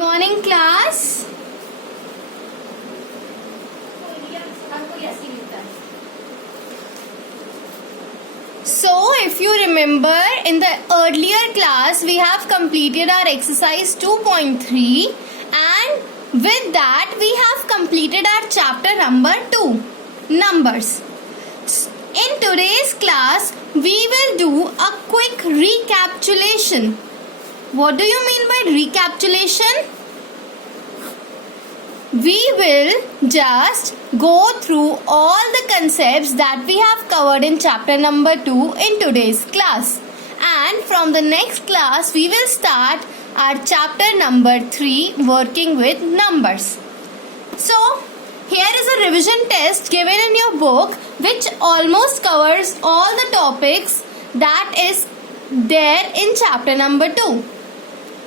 Morning class. So if you remember, in the earlier class we have completed our exercise 2.3 and with that we have completed our chapter number 2, numbers. In today's class we will do a quick recapitulation. What do you mean by recapitulation? We will just go through all the concepts that we have covered in chapter number 2 in today's class. And from the next class, we will start our chapter number 3, working with numbers. So, here is a revision test given in your book which almost covers all the topics that is there in chapter number 2.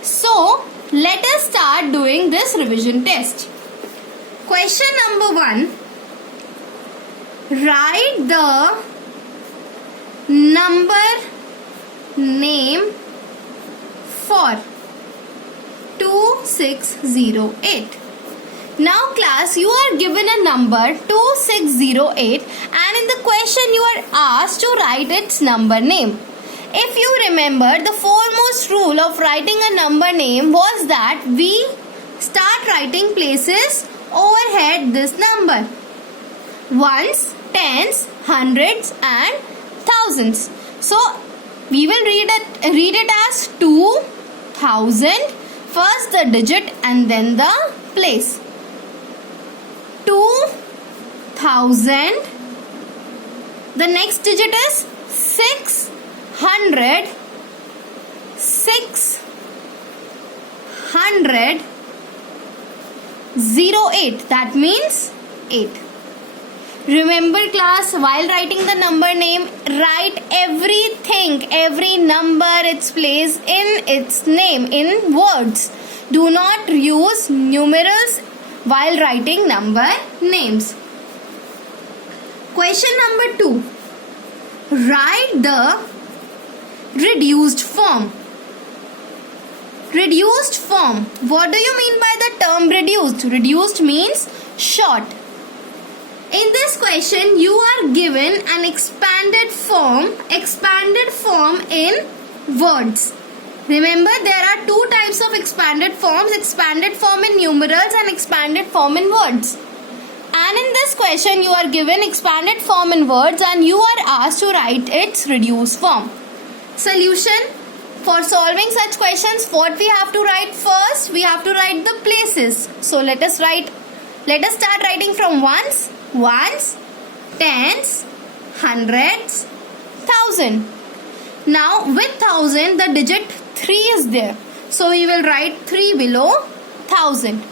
So, let us start doing this revision test. Question number 1. Write the number name for 2608. Now class, you are given a number 2608 and in the question you are asked to write its number name. If you remember, the foremost rule of writing a number name was that we start writing places overhead this number. Ones, tens, hundreds and thousands. So we will read it as 2000. First the digit and then the place. 2000. The next digit is 600. 600. 08, that means 8. Remember class, while writing the number name, write everything, every number, its place in its name, in words. Do not use numerals while writing number names. Question number 2. Write the reduced form. Reduced form. What do you mean by the term reduced? Reduced means short. In this question, you are given an expanded form in words. Remember, there are two types of expanded forms, expanded form in numerals and expanded form in words. And in this question, you are given expanded form in words and you are asked to write its reduced form. Solution. For solving such questions, what we have to write first? We have to write the places. So let us start writing from ones, tens, hundreds, thousand. Now with thousand, the digit 3 is there. So we will write 3 below thousand.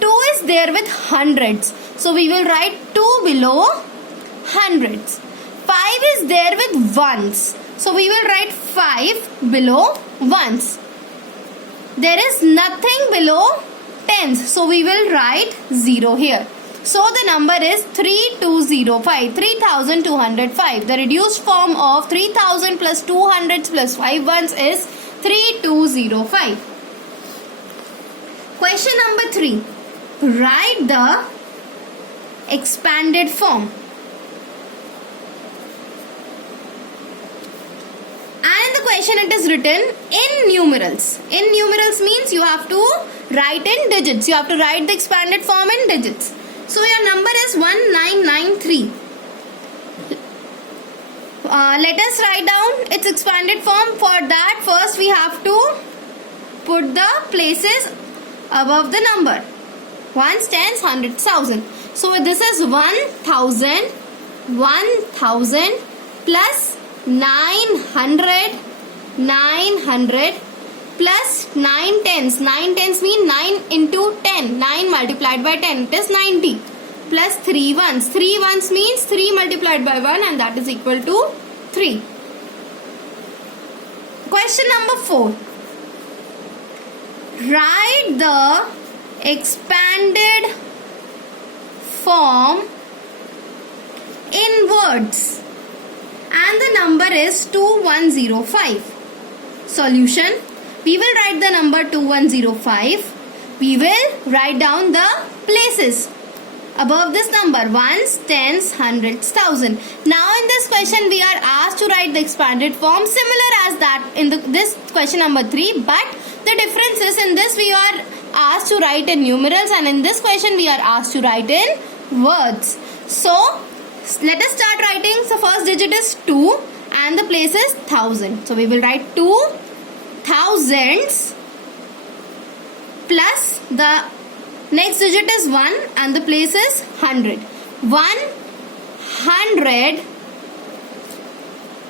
2 is there with hundreds. So we will write 2 below hundreds. 5 is there with ones. So we will write 5 below ones. There is nothing below tens. So we will write 0 here. So the number is 3205. 3205. The reduced form of 3000 plus 200 plus 5 ones is 3205. Question number 3. Write the expanded form. Question, it is written in numerals. In numerals means you have to write in digits. You have to write the expanded form in digits. So your number is 1993. Let us write down its expanded form. For that, first we have to put the places above the number. Ones, tens, hundreds, thousand. So this is 1000 plus 900 plus 9 tens. 9 tens mean 9 into 10. 9 multiplied by 10. It is 90. Plus 3 ones. 3 ones means 3 multiplied by 1 and that is equal to 3. Question number 4. Write the expanded form in words. And the number is 2105. Solution. We will write the number 2105. we will write down the places above this number: ones, tens, hundreds, thousand. Now in this question we are asked to write the expanded form similar as that in this question number 3, but the difference is in this we are asked to write in numerals, and in this question we are asked to write in words. So let us start writing. So first digit is 2 and the place is 1000. So we will write 2 thousands plus the next digit is 1 and the place is 100. 100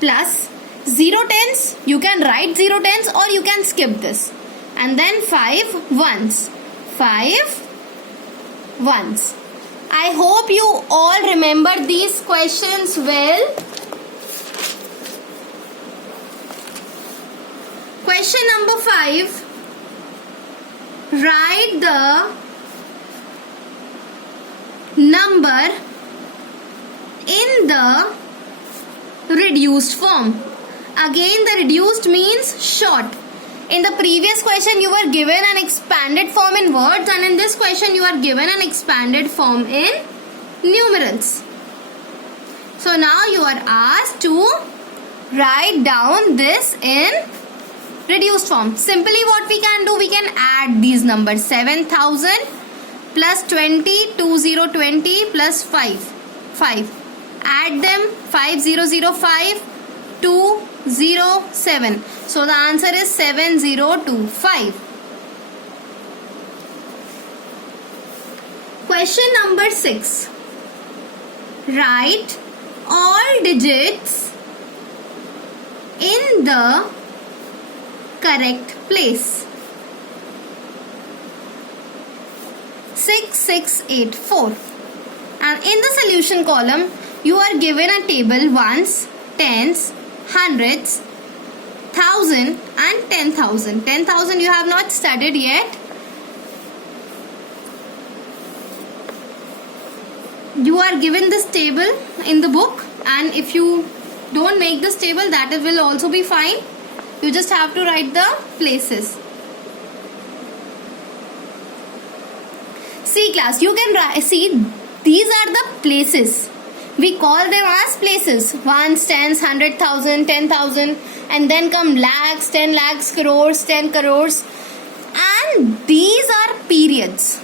plus 0 tens. You can write 0 tens or you can skip this. And then 5 ones. 5 ones. I hope you all remember these questions well. Question number 5. Write the number in the reduced form. Again, the reduced means short. In the previous question you were given an expanded form in words, and in this question you are given an expanded form in numerals. So now you are asked to write down this in reduced form. Simply what we can do, we can add these numbers: 7000 plus 20, 2020 plus 5. Add them: 5005, 207. So the answer is 7025. Question number 6. Write all digits in the correct place. 6684. And in the solution column you are given a table: ones, tens, hundreds, thousand and 10,000. 10,000 you have not studied yet. You are given this table in the book, and if you don't make this table, that will also be fine. You just have to write the places. See class, you can see these are the places. We call them as places: ones, tens, 100,000, 10,000, and then come lakhs, 10 lakhs, crores, 10 crores, and these are periods.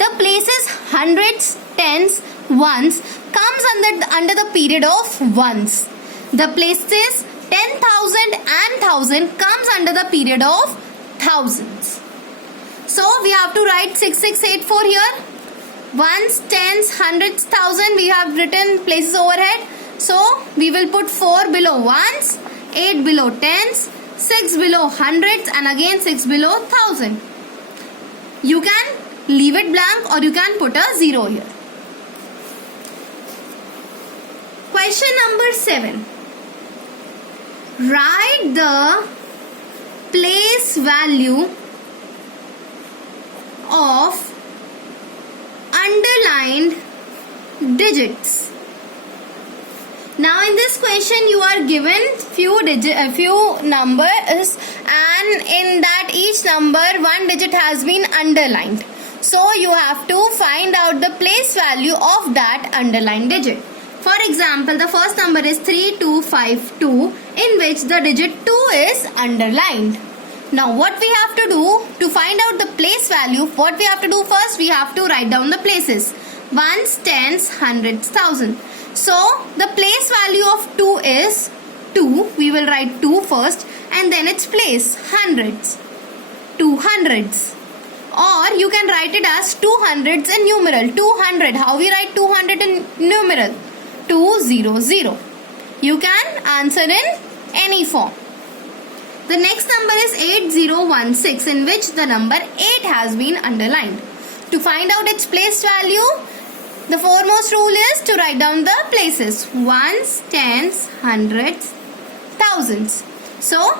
The places hundreds, tens, ones comes under the period of ones. The places 10,000 and 1,000 comes under the period of thousands. So we have to write 6684 here. Ones, tens, hundreds, thousand, we have written places overhead. So we will put 4 below ones, 8 below tens, 6 below hundreds, and again 6 below 1,000. You can leave it blank or you can put a 0 here. Question number 7. Write the place value of underlined digits. Now in this question you are given few numbers, and in that each number one digit has been underlined. So you have to find out the place value of that underlined digit. For example, the first number is 3252, in which the digit 2 is underlined. Now what we have to do to find out the place value, what we have to do first, we have to write down the places: ones, tens, hundreds, thousand. So the place value of 2 is 2. We will write 2 first and then its place: hundreds, 200s. Or you can write it as 200s in numeral. 200. How we write 200 in numeral? 200. You can answer in any form. The next number is 8016, in which the number 8 has been underlined. To find out its place value, the foremost rule is to write down the places: ones, tens, hundreds, thousands. So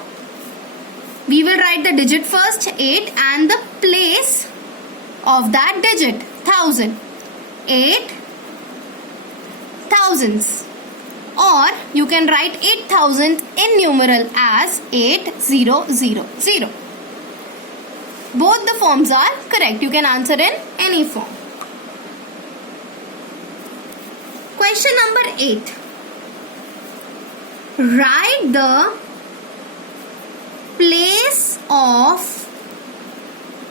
we will write the digit first, 8, and the place of that digit, 1000. 8 thousands. Or you can write 8000 in numeral as 8000. Both the forms are correct. You can answer in any form. Question number 8. Write the place of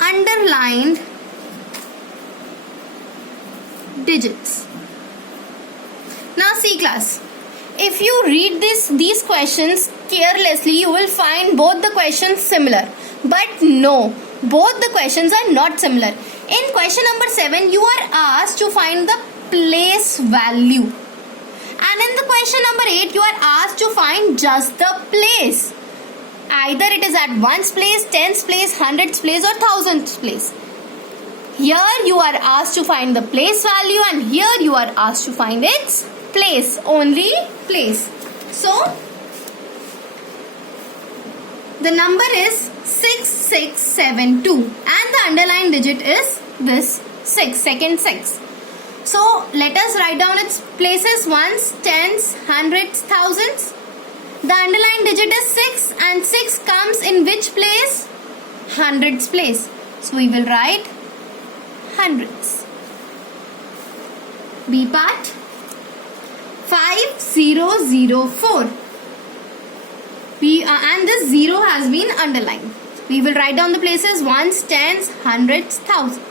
underlined digits. Now see class, if you read these questions carelessly, you will find both the questions similar. But no, both the questions are not similar. In question number 7, you are asked to find the place value. And in the question number 8, you are asked to find just the place. Either it is at ones place, tens place, hundreds place or thousands place. Here you are asked to find the place value and here you are asked to find its place, only place. So the number is 6672 and the underlined digit is this 6, second 6. So let us write down its places: ones, tens, hundreds, thousands. The underlined digit is 6 and 6 comes in which place? Hundreds place. So we will write hundreds. B part 5004. And this 0 has been underlined. We will write down the places: ones, tens, hundreds, thousands.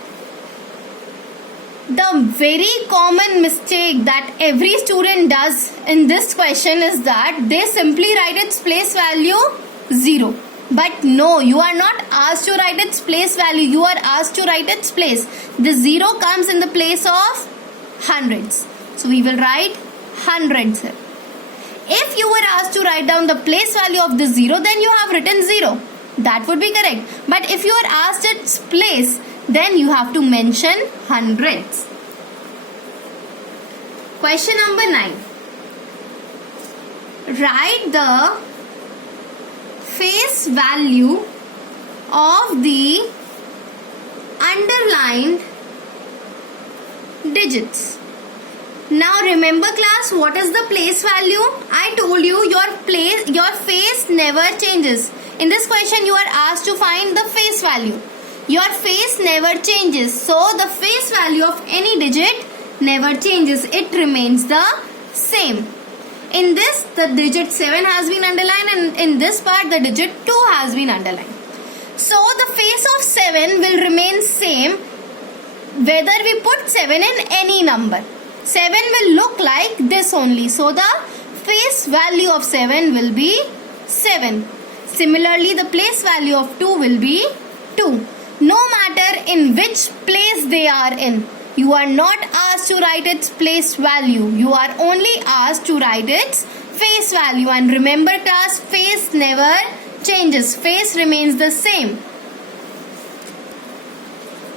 The very common mistake that every student does in this question is that they simply write its place value 0. But no, you are not asked to write its place value. You are asked to write its place. The 0 comes in the place of hundreds. So we will write hundreds here. If you were asked to write down the place value of the 0, then you have written 0. That would be correct. But if you are asked its place, then you have to mention hundreds. Question number 9. Write the face value of the underlined digits. Now remember class, what is the place value? I told you your face never changes. In this question you are asked to find the face value. Your face never changes. So the face value of any digit never changes. It remains the same. In this, the digit 7 has been underlined and in this part the digit 2 has been underlined. So the face of 7 will remain same whether we put 7 in any number. 7 will look like this only. So the face value of 7 will be 7. Similarly, the place value of 2 will be 2. No matter in which place they are in, you are not asked to write its place value. You are only asked to write its face value. And remember class, face never changes. Face remains the same.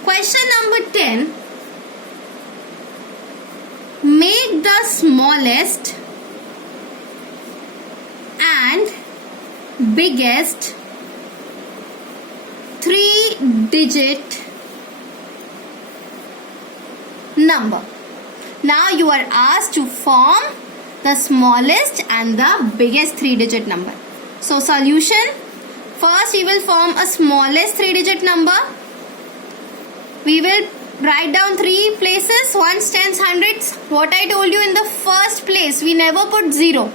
Question number 10. Make the smallest and biggest 3-digit number. Now you are asked to form the smallest and the biggest 3-digit number. So solution, first we will form a smallest 3-digit number. We will write down 3 places: ones, tens, hundreds. What I told you, in the first place we never put 0.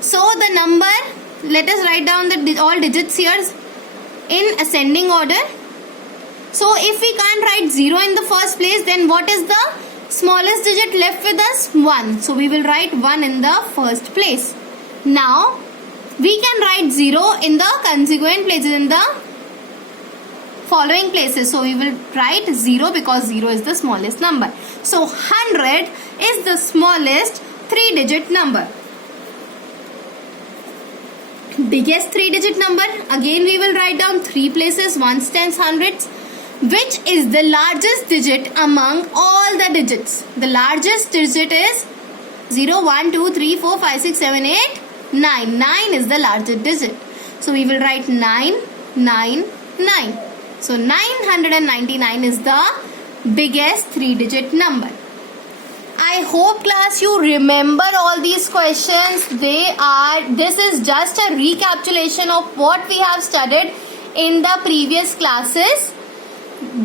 So the number, let us write down all digits here in ascending order. So if we can't write 0 in the first place, then what is the smallest digit left with us? 1. So we will write 1 in the first place. Now we can write 0 in the consequent places, in the following places. So we will write 0 because 0 is the smallest number. So 100 is the smallest 3-digit number. Biggest 3-digit number, again we will write down 3 places: ones, tens, hundreds. Which is the largest digit among all the digits? The largest digit is 0, 1, 2, 3, 4, 5, 6, 7, 8, 9. 9 is the largest digit. So we will write 9, 9, 9. So 999 is the biggest 3-digit number. I hope class you remember all these questions. This is just a recapitulation of what we have studied in the previous classes.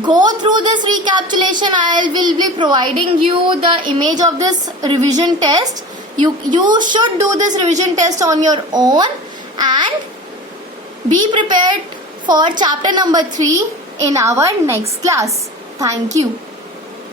Go through this recapitulation. I will be providing you the image of this revision test. You should do this revision test on your own and be prepared for chapter number 3 in our next class. Thank you.